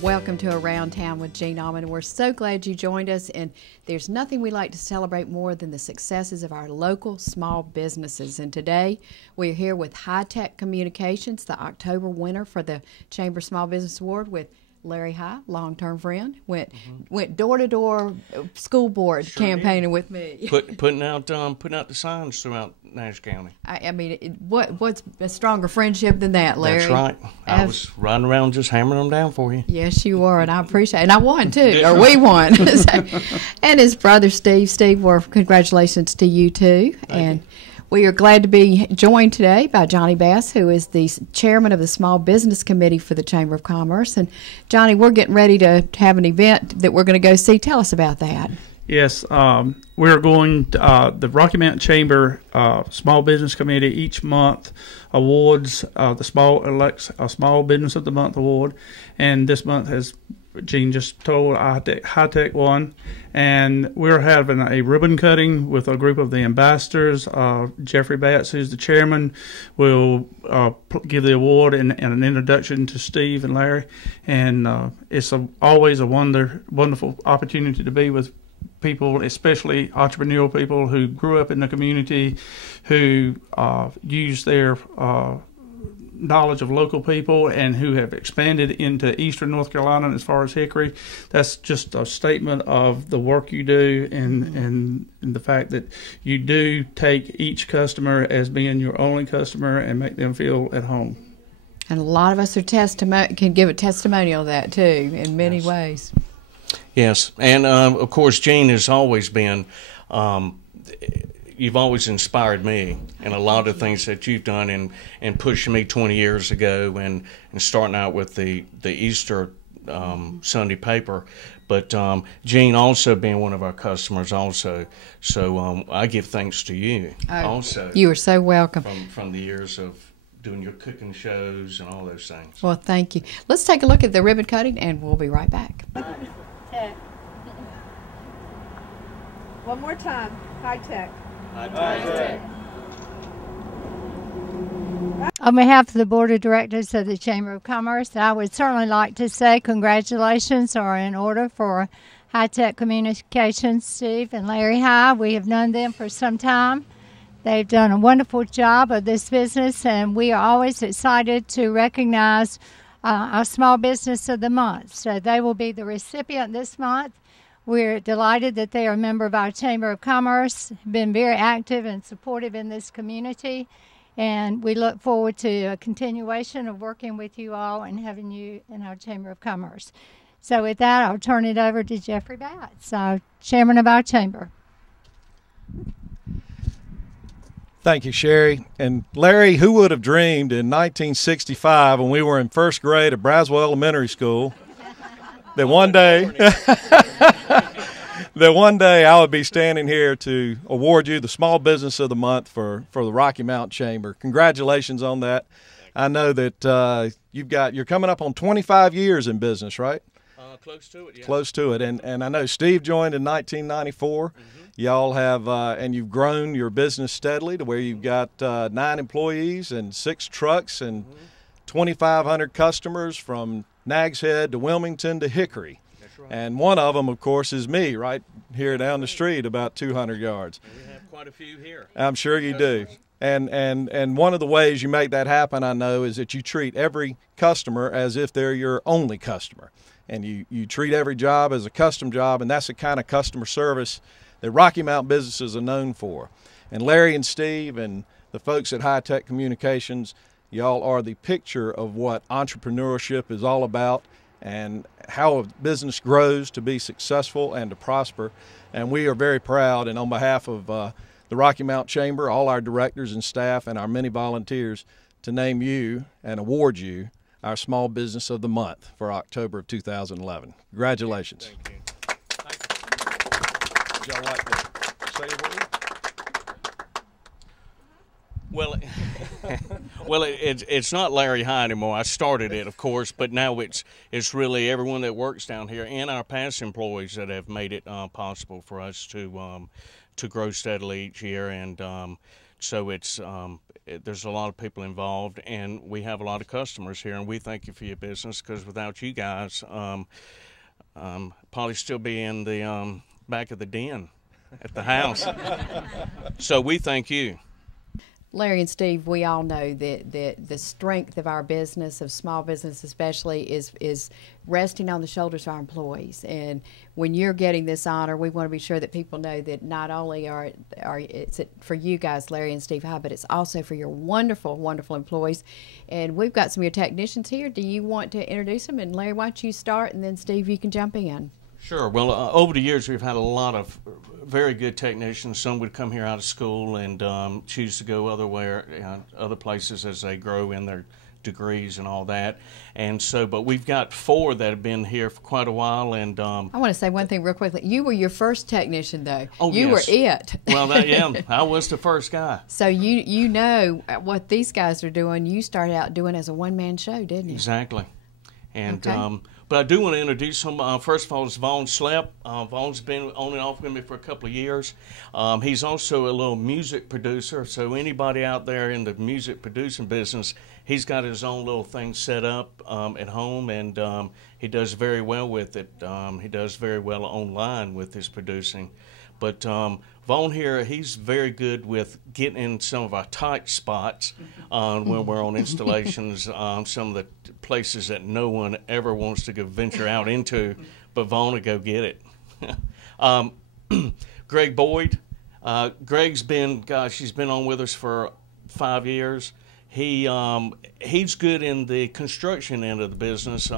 Welcome to Around Town with Jean Almond. We're so glad you joined us, and there's nothing we like to celebrate more than the successes of our local small businesses. And today we're here with HighTech Communications, the October winner for the Chamber Small Business Award, with Larry High, long-term friend, went door-to-door school board campaigning with me. Putting out the signs throughout Nash County. I mean, what's a stronger friendship than that, Larry? That's right. I was riding around just hammering them down for you. Yes, you were, and I appreciate it. And I won, too, or we won. And his brother, Steve. Steve, well, congratulations to you, too. Thank you. We are glad to be joined today by Johnny Bass, who is the chairman of the Small Business Committee for the Chamber of Commerce. And, Johnny, we're getting ready to have an event that we're going to go see. Tell us about that. Yes, we're going to, the Rocky Mountain Chamber Small Business Committee each month awards elects a Small Business of the Month award. And this month, as Jean just told, HighTech won, and we're having a ribbon cutting with a group of the ambassadors. Jeffrey Batts, who's the chairman, will give the award and an introduction to Steve and Larry. And it's always a wonderful opportunity to be with people, especially entrepreneurial people who grew up in the community, who use their knowledge of local people and who have expanded into eastern North Carolina as far as Hickory. That's just a statement of the work you do and the fact that you do take each customer as being your only customer and make them feel at home. And a lot of us are can give a testimonial of that, too, in many ways. Yes, and of course, Jean has always been, you've always inspired me in a lot of things that you've done and pushing me 20 years ago and starting out with the Easter Sunday paper. But Jean also being one of our customers also. So I give thanks to you also. You are so welcome. From the years of doing your cooking shows and all those things. Well, thank you. Let's take a look at the ribbon cutting, and we'll be right back. One more time. HighTech. On behalf of the Board of Directors of the Chamber of Commerce, I would certainly like to say congratulations are in order for HighTech Communications, Steve and Larry High. We have known them for some time. They've done a wonderful job of this business, and we are always excited to recognize our Small Business of the Month. So they will be the recipient this month. We're delighted that they are a member of our Chamber of Commerce, been very active and supportive in this community, and we look forward to a continuation of working with you all and having you in our Chamber of Commerce. So with that, I'll turn it over to Jeffrey Batts, our chairman of our chamber. Thank you, Sherry. And Larry, who would have dreamed in 1965 when we were in first grade at Braswell Elementary School that one day I would be standing here to award you the Small Business of the Month for the Rocky Mountain Chamber. Congratulations on that. I know that you're coming up on 25 years in business, right? Close to it, yeah. Close to it. And I know Steve joined in 1994. Mm-hmm. Y'all have, and you've grown your business steadily to where you've got 9 employees and 6 trucks and 2,500 customers from Nags Head to Wilmington to Hickory. That's right. And one of them, of course, is me right here down the street about 200 yards. And we have quite a few here. I'm sure you do. And one of the ways you make that happen, I know, is that you treat every customer as if they're your only customer. And you treat every job as a custom job, and that's the kind of customer service that Rocky Mountain businesses are known for. And Larry and Steve and the folks at HighTech Communications, y'all are the picture of what entrepreneurship is all about and how a business grows to be successful and to prosper. And we are very proud, and on behalf of the Rocky Mountain Chamber, all our directors and staff, and our many volunteers, to name you and award you our Small Business of the Month for October of 2011. Congratulations. Thank you. Would y'all like to say a word? Well, it's not Larry High anymore. I started it, of course, but now it's really everyone that works down here and our past employees that have made it possible for us to grow steadily each year. And so there's a lot of people involved, and we have a lot of customers here. And we thank you for your business, because without you guys, probably still be in the back of the den at the house. So we thank you. Larry and Steve, we all know that the strength of our business, of small business especially, is resting on the shoulders of our employees. And when you're getting this honor, we want to be sure that people know that not only it's for you guys, Larry and Steve High, but it's also for your wonderful, wonderful employees. And we've got some of your technicians here. Do you want to introduce them? And Larry, why don't you start, and then Steve, you can jump in. Sure. Well, over the years, we've had a lot of very good technicians. Some would come here out of school and choose to go other places as they grow in their degrees and all that. And so, but we've got 4 that have been here for quite a while. And I want to say one thing real quickly. You were your first technician, though. Oh, you yes. were it. Well, I was the first guy. So you know what these guys are doing. You started out doing as a one-man show, didn't you? Exactly. And okay. But I do want to introduce him. First of all, it's Vaughn Slepp. Vaughn's been on and off with me for a couple of years. He's also a little music producer, so anybody out there in the music producing business, he's got his own little thing set up at home, and he does very well with it. He does very well online with his producing. But Vaughn here, he's very good with getting in some of our tight spots when we're on installations, some of the places that no one ever wants to go venture out into, but Vaughn will go get it. Greg Boyd, Greg's been, he's been on with us for 5 years. He's good in the construction end of the business.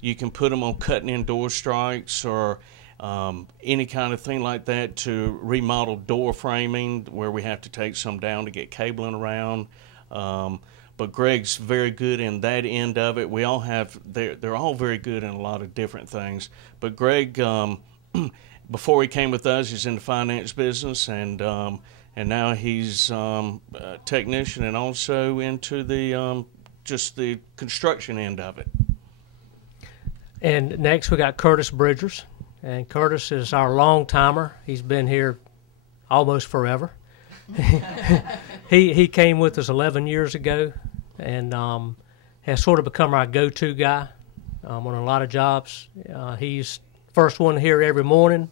You can put him on cutting in door strikes or any kind of thing like that to remodel door framing where we have to take some down to get cabling around. But Greg's very good in that end of it. We all have, they're all very good in a lot of different things. But Greg, before he came with us, he's in the finance business, and now he's a technician and also into the just the construction end of it. And next we got Curtis Bridgers. And Curtis is our long timer. He's been here almost forever. He came with us 11 years ago, and has sort of become our go-to guy on a lot of jobs. He's first one here every morning,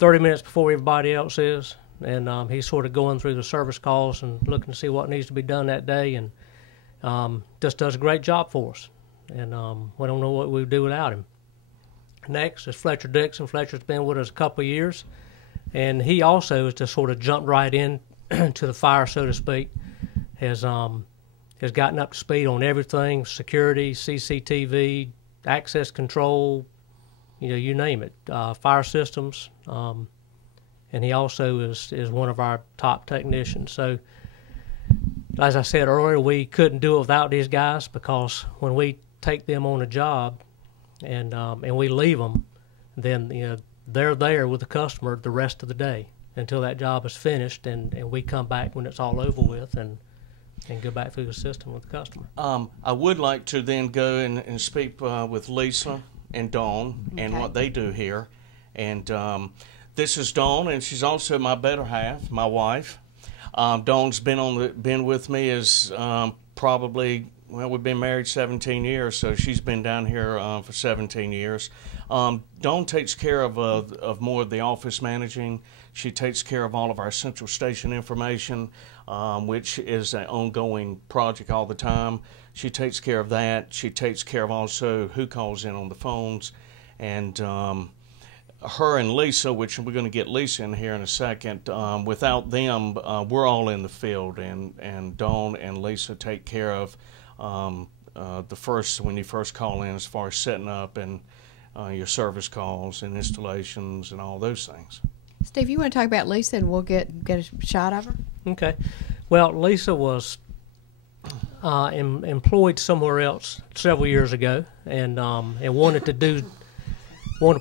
30 minutes before everybody else is, and he's sort of going through the service calls and looking to see what needs to be done that day, and just does a great job for us. And we don't know what we'd do without him. Next is Fletcher Dixon. Fletcher's been with us a couple of years, and he also has just sort of jumped right in to the fire, so to speak. Has gotten up to speed on everything: security, CCTV, access control, you name it, fire systems. And he also is one of our top technicians. So, as I said earlier, we couldn't do it without these guys, because when we take them on a job and we leave them, then they're there with the customer the rest of the day until that job is finished, and we come back when it's all over with and go back through the system with the customer. I would like to then go and speak with Lisa and Dawn and what they do here. And this is Dawn, and she's also my better half, my wife. Dawn's been with me as probably, well, we've been married 17 years, so she's been down here for 17 years. Dawn takes care of more of the office managing. She takes care of all of our central station information, which is an ongoing project all the time. She takes care of that. She takes care of also who calls in on the phones. And her and Lisa, which we're going to get Lisa in here in a second, without them, we're all in the field. And Dawn and Lisa take care of when you first call in, as far as setting up and your service calls and installations and all those things. Steve, you want to talk about Lisa, and we'll get a shot of her? Okay. Well, Lisa was employed somewhere else several years ago, and wanted to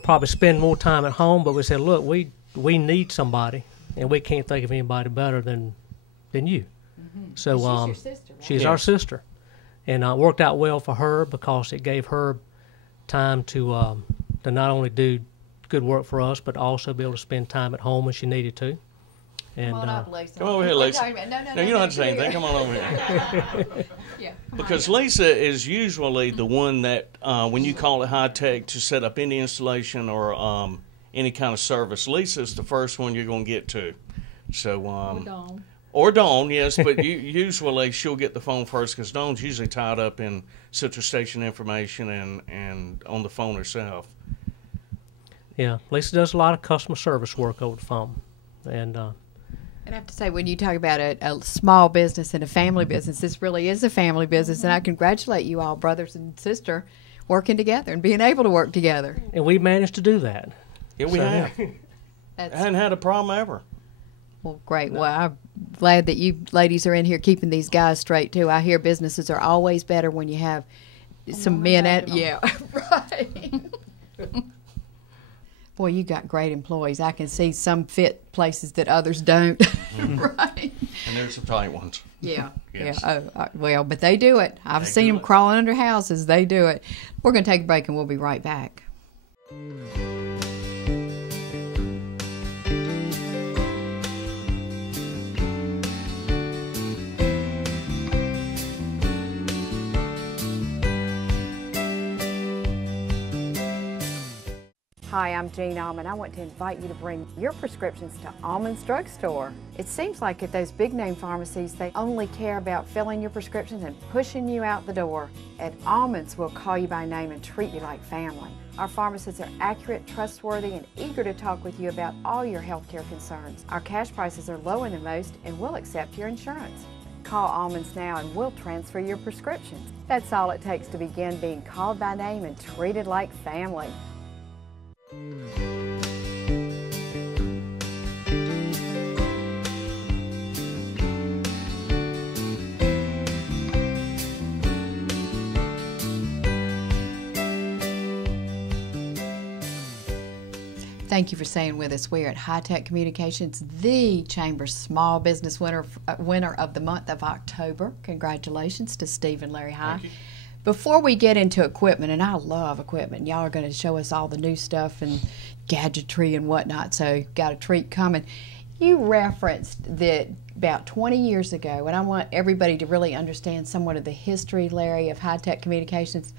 probably spend more time at home. But we said, look, we need somebody, and we can't think of anybody better than you. So She's your sister, right? she's our Yes. sister, and it worked out well for her because it gave her time to not only do good work for us, but also be able to spend time at home when she needed to. And Come on up, Lisa. Come over here, We're Lisa. talking about- No, you don't have to say anything. Come on over here. Yeah, come on. Because Lisa is usually the one that, when you call it HighTech to set up any installation or any kind of service, Lisa's the first one you're going to get to. So, Dawn. or Dawn, yes, but usually she'll get the phone first because Dawn's usually tied up in Citrus Station information and on the phone herself. Yeah, Lisa does a lot of customer service work over the phone, and And I have to say, when you talk about a small business and a family business, this really is a family business, and I congratulate you all, brothers and sister, working together and being able to work together. we managed to do that. Yeah, we have. That's Hadn't had a problem ever. well, great. Well, I'm glad that you ladies are in here keeping these guys straight too. I hear businesses are always better when you have some men at right. Boy, you got great employees. I can see some fit places that others don't. Right. And there's some tight ones. Yeah. Yes. Yeah. Well, but they do it. I've They seen do them it. crawling under houses. They do it. We're going to take a break and we'll be right back. Hi, I'm Jean Almond. I want to invite you to bring your prescriptions to Almond's Drugstore. It seems like at those big name pharmacies, they only care about filling your prescriptions and pushing you out the door. At Almond's, we'll call you by name and treat you like family. Our pharmacists are accurate, trustworthy, and eager to talk with you about all your healthcare concerns. Our cash prices are lower than most, and we'll accept your insurance. Call Almonds now and we'll transfer your prescriptions. That's all it takes to begin being called by name and treated like family. Thank you for staying with us. We're at HighTech Communications, the Chamber's Small Business winner of the month of October. Congratulations to Steve and Larry High. Thank you. Before we get into equipment, and I love equipment, y'all are going to show us all the new stuff and gadgetry and whatnot, so got a treat coming. You referenced that about 20 years ago, and I want everybody to really understand somewhat of the history, Larry, of HighTech Communications.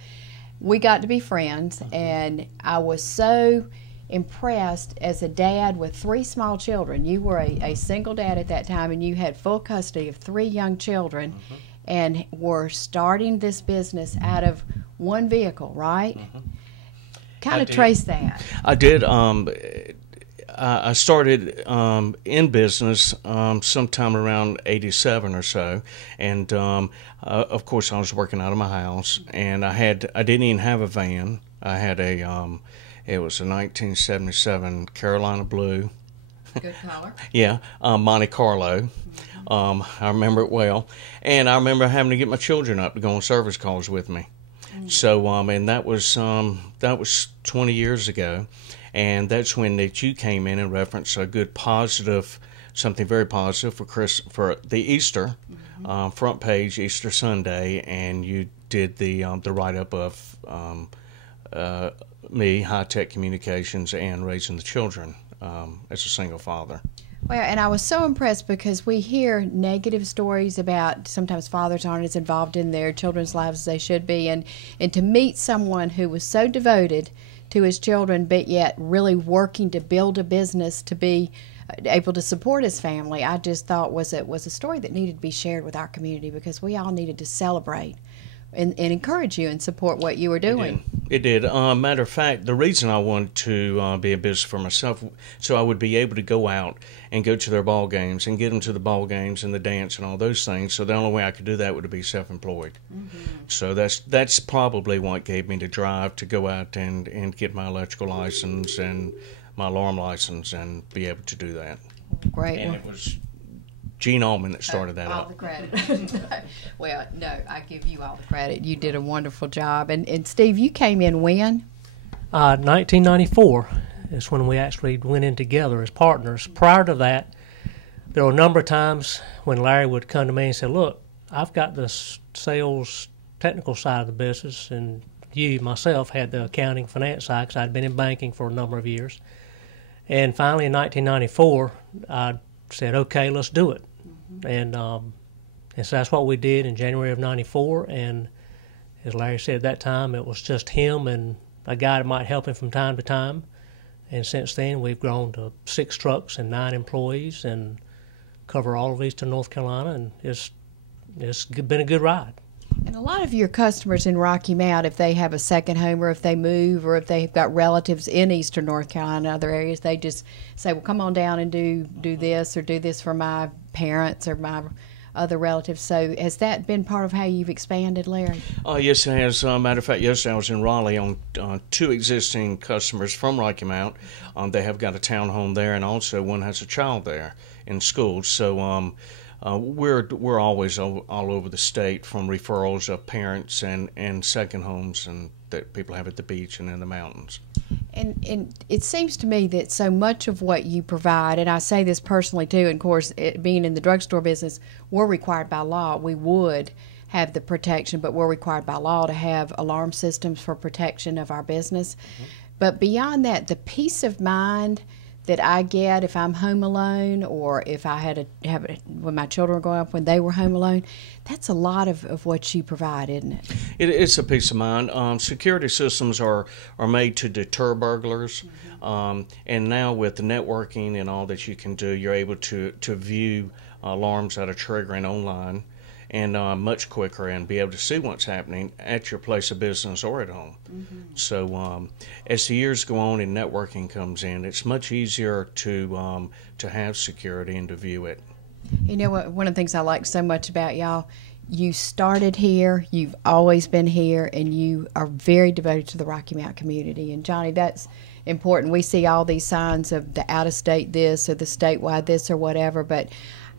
We got to be friends, and I was so impressed as a dad with 3 small children. You were a single dad at that time, and you had full custody of 3 young children, and were starting this business out of one vehicle, right? Kind of did. trace that. I did. I started in business sometime around '87 or so, and of course I was working out of my house, and I didn't even have a van. I had it was a 1977 Carolina Blue. Good color. Yeah, Monte Carlo. I remember it well, and I remember having to get my children up to go on service calls with me. So, and that was 20 years ago, and that's when that you came in and referenced a good positive, something very positive for the Easter front page Easter Sunday, and you did the write up of me, HighTech Communications, and raising the children as a single father. Well, and I was so impressed because we hear negative stories about sometimes fathers aren't as involved in their children's lives as they should be, and to meet someone who was so devoted to his children but yet really working to build a business to be able to support his family, I just thought was a story that needed to be shared with our community, because we all needed to celebrate and encourage you and support what you were doing. It did. Matter of fact, the reason I wanted to be a business for myself, so I would be able to go out and go to their ball games and get them to the ball games and the dance and all those things. So the only way I could do that would be self-employed. So that's probably what gave me the drive to go out and get my electrical license and my alarm license and be able to do that. Great. And it was Gene Allman that started that all up. the credit. Well, no, I give you all the credit. You did a wonderful job. And Steve, you came in when? 1994 is when we actually went in together as partners. Prior to that, there were a number of times when Larry would come to me and say, look, I've got the sales technical side of the business, and you, myself, had the accounting finance side because I'd been in banking for a number of years. And finally, in 1994, I said, okay, let's do it. And so that's what we did in January of 94. And as Larry said at that time, it was just him and a guy that might help him from time to time. And since then, we've grown to 6 trucks and 9 employees and cover all of eastern North Carolina, and it's been a good ride. And a lot of your customers in Rocky Mount, if they have a second home or if they move or if they've got relatives in eastern North Carolina and other areas, they just say, well, come on down and do this or do this for my parents or my other relatives. So has that been part of how you've expanded, Larry? Yes, it has. Matter of fact, yesterday I was in Raleigh on 2 existing customers from Rocky Mount. They have got a townhome there, and also one has a child there in school. So we're always all over the state from referrals of parents and second homes and that people have at the beach and in the mountains. And it seems to me that so much of what you provide, and I say this personally too, and of course, being in the drugstore business, we're required by law. We would have the protection, but we're required by law to have alarm systems for protection of our business. But beyond that, the peace of mind that I get if I'm home alone, or if I had when my children were growing up when they were home alone, that's a lot of what you provide, isn't it? It's a peace of mind. Security systems are made to deter burglars, and now with the networking and all that you can do, you're able to view alarms that are triggering online and much quicker, and be able to see what's happening at your place of business or at home. So as the years go on and networking comes in, it's much easier to have security and to view it. You know what? One of the things I like so much about y'all, you started here, you've always been here, and you are very devoted to the Rocky Mount community. And Johnny, that's important. We see all these signs of the out-of-state this or the statewide this or whatever, but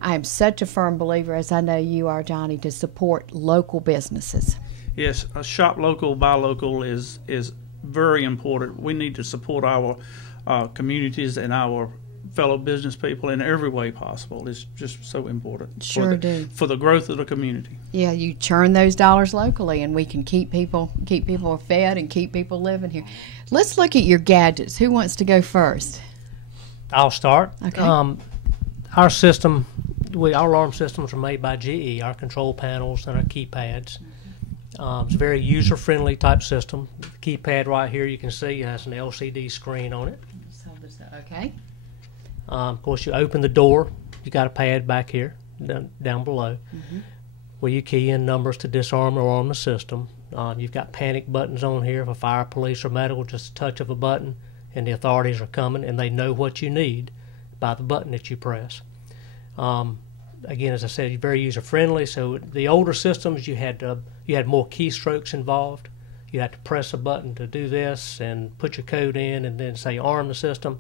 I am such a firm believer, as I know you are, Johnny, to support local businesses. Yes, a shop local, buy local is very important. We need to support our communities and our fellow business people in every way possible. It's just so important. Sure for the growth of the community. Yeah, you churn those dollars locally, and we can keep people fed and keep people living here. Let's look at your gadgets. Who wants to go first? I'll start. Okay. Our system, our alarm systems are made by GE, our control panels and our keypads. It's a very user-friendly type system. The keypad right here, you can see, has an LCD screen on it. Okay. Of course, you open the door, you got a pad back here, down below, where you key in numbers to disarm or arm the system. You've got panic buttons on here for fire, police, or medical, just a touch of a button, and the authorities are coming, and they know what you need by the button that you press. Again, as I said, you're very user-friendly. So the older systems, you had more keystrokes involved. You had to press a button to do this and put your code in and then say arm the system.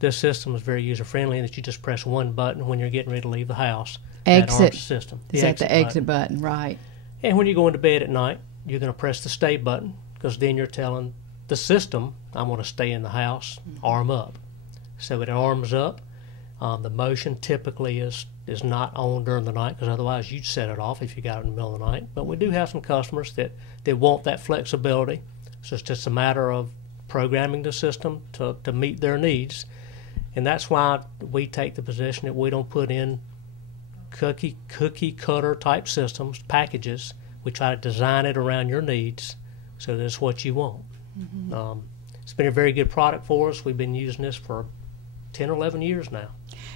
This system is very user-friendly in that you just press one button when you're getting ready to leave the house. Exit. That arms the system. Is that the exit button, right? And when you're going to bed at night, you're going to press the stay button, because then you're telling the system, I'm going to stay in the house, arm up. So it arms up. The motion typically is not on during the night, because otherwise you'd set it off if you got it in the middle of the night. But we do have some customers that want that flexibility. So it's just a matter of programming the system to meet their needs. And that's why we take the position that we don't put in cookie cutter type systems, packages. We try to design it around your needs so that's what you want. It's been a very good product for us. We've been using this for 10 or 11 years now.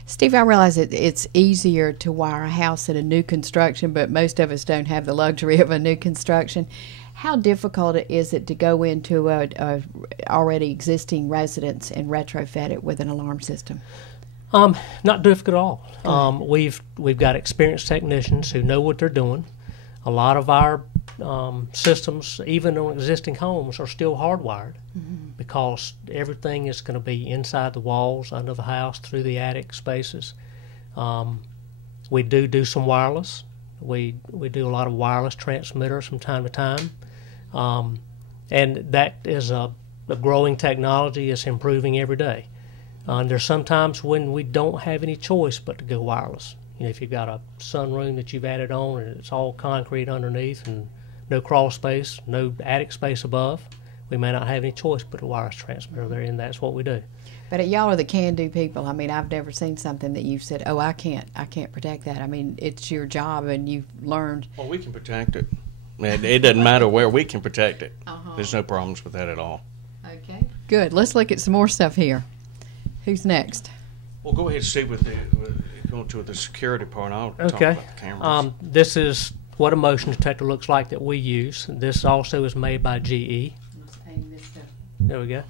Steve, I realize it's easier to wire a house in a new construction, but most of us don't have the luxury of a new construction. How difficult is it to go into a already existing residence and retrofit it with an alarm system? Not difficult at all. We've got experienced technicians who know what they're doing. A lot of our systems, even on existing homes, are still hardwired because everything is going to be inside the walls, under the house, through the attic spaces. We do some wireless. We do a lot of wireless transmitters from time to time. And that is a growing technology. It's improving every day. And there's sometimes when we don't have any choice but to go wireless. You know, if you've got a sunroom that you've added on and it's all concrete underneath and no crawl space, no attic space above, we may not have any choice but a wireless transmitter there, and that's what we do. But y'all are the can-do people. I mean, I've never seen something that you've said, oh, I can't protect that. I mean, it's your job, and you've learned. Well, we can protect it. It doesn't matter where, we can protect it. There's no problems with that at all. Okay. Good. Let's look at some more stuff here. Who's next? Well, go ahead, Steve, with going to the security part. I'll talk Okay. about the cameras. This is what a motion detector looks like that we use. This also is made by GE. Let's aim this stuff. There we go.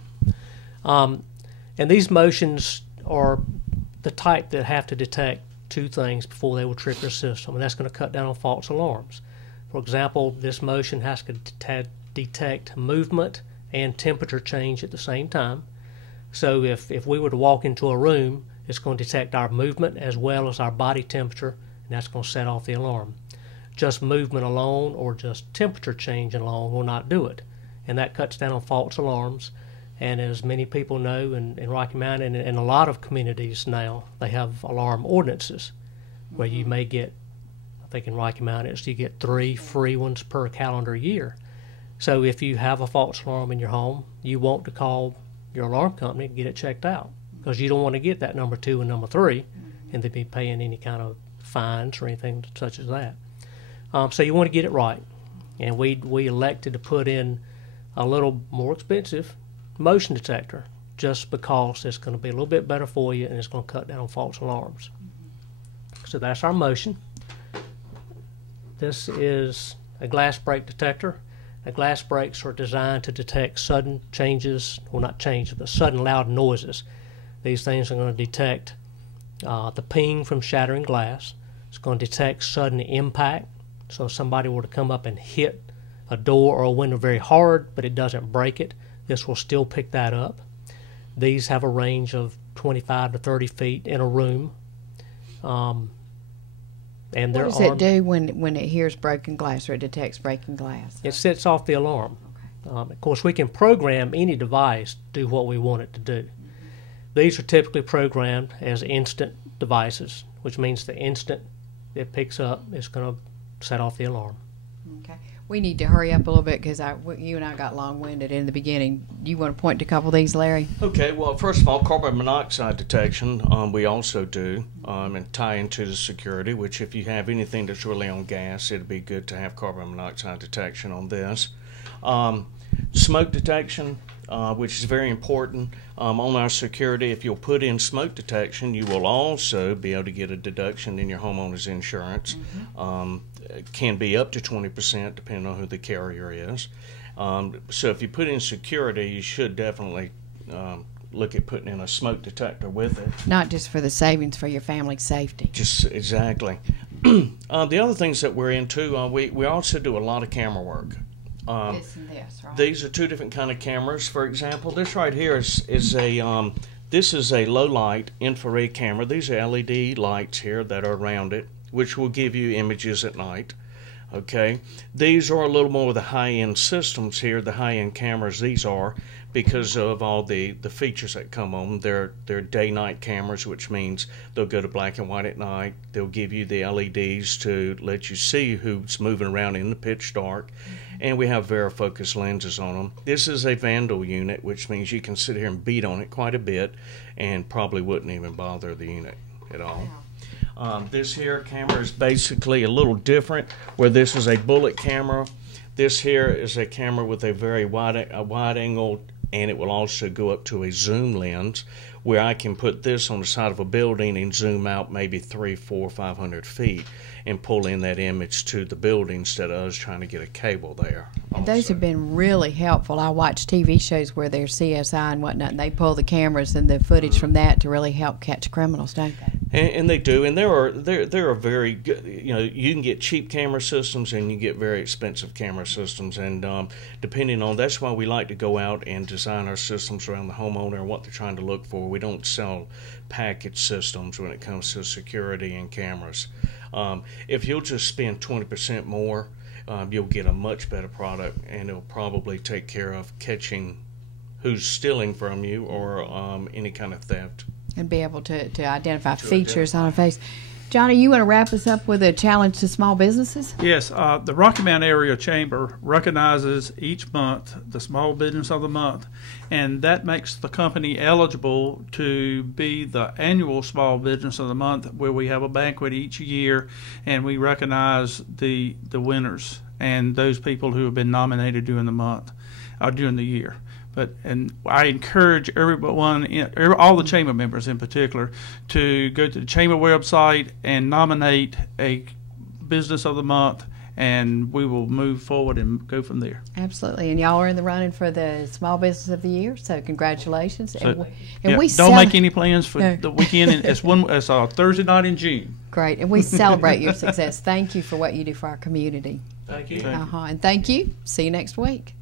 And these motions are the type that have to detect two things before they will trip your system, and that's going to cut down on false alarms. For example, this motion has to detect movement and temperature change at the same time. So if we were to walk into a room, it's going to detect our movement as well as our body temperature, and that's going to set off the alarm. Just movement alone or just temperature change alone will not do it, and that cuts down on false alarms. And as many people know in Rocky Mountain and in a lot of communities now, they have alarm ordinances where you may get, I think in Rocky Mountain, you get 3 free ones per calendar year. So if you have a false alarm in your home, you want to call your alarm company to get it checked out, because you don't want to get that number 2 and number 3 and they'd be paying any kind of fines or anything such as that. So you want to get it right. And we elected to put in a little more expensive motion detector just because it's going to be a little bit better for you and it's going to cut down on false alarms. So that's our motion. This is a glass break detector. The glass breaks are designed to detect sudden changes, well not changes, but sudden loud noises. These things are going to detect the ping from shattering glass. It's going to detect sudden impact. So if somebody were to come up and hit a door or a window very hard, but it doesn't break it, this will still pick that up. These have a range of 25 to 30 feet in a room. And What does it do when it hears broken glass or it detects breaking glass? It sets off the alarm. Of course, we can program any device to do what we want it to do. These are typically programmed as instant devices, which means the instant it picks up, it's going to set off the alarm. Okay. We need to hurry up a little bit because you and I got long-winded in the beginning. Do you want to point to a couple of these, Larry? Okay, well, first of all, carbon monoxide detection we also do and tie into the security, which if you have anything that's really on gas, it'd be good to have carbon monoxide detection on this. Smoke detection, which is very important on our security. If you'll put in smoke detection, you will also be able to get a deduction in your homeowner's insurance. It can be up to 20% depending on who the carrier is. So if you put in security, you should definitely look at putting in a smoke detector with it. Not just for the savings, for your family's safety. Just exactly. The other things that we're into, we also do a lot of camera work. This and this, right? These are two different kind of cameras. For example, this right here is a this is a low light infrared camera. These are LED lights here that are around it, which will give you images at night. Okay, these are a little more of the high-end systems here, the high-end cameras these are, because of all the features that come on. They're day-night cameras, which means they'll go to black and white at night. They'll give you the LEDs to let you see who's moving around in the pitch dark. And we have varifocus lenses on them. This is a vandal unit, which means you can sit here and beat on it quite a bit and probably wouldn't even bother the unit at all. This here camera is basically a little different, where this is a bullet camera. This here is a camera with a very wide angle, and it will also go up to a zoom lens, where I can put this on the side of a building and zoom out maybe 300, 400, 500 feet and pull in that image to the building instead of us trying to get a cable there. And those have been really helpful. I watch TV shows where there's CSI and whatnot, and they pull the cameras and the footage from that to really help catch criminals, don't they? And they do, and there are very good, you can get cheap camera systems and you get very expensive camera systems, and depending on, that's why we like to go out and design our systems around the homeowner and what they're trying to look for. We don't sell package systems when it comes to security and cameras. If you'll just spend 20% more, you'll get a much better product, and it'll probably take care of catching who's stealing from you or any kind of theft. And be able to identify features on a face. Johnny, you want to wrap us up with a challenge to small businesses? Yes, the Rocky Mount Area Chamber recognizes each month the Small Business of the Month, and that makes the company eligible to be the annual Small Business of the Month, where we have a banquet each year, and we recognize the winners and those people who have been nominated during the month, during the year. And I encourage everyone, all the chamber members in particular, to go to the chamber website and nominate a business of the month, and we will move forward and go from there. Absolutely, and y'all are in the running for the Small Business of the Year, so congratulations. So, and we don't make any plans for the weekend. It's a Thursday night in June. Great, and we celebrate your success. Thank you for what you do for our community. Thank you. And thank you. See you next week.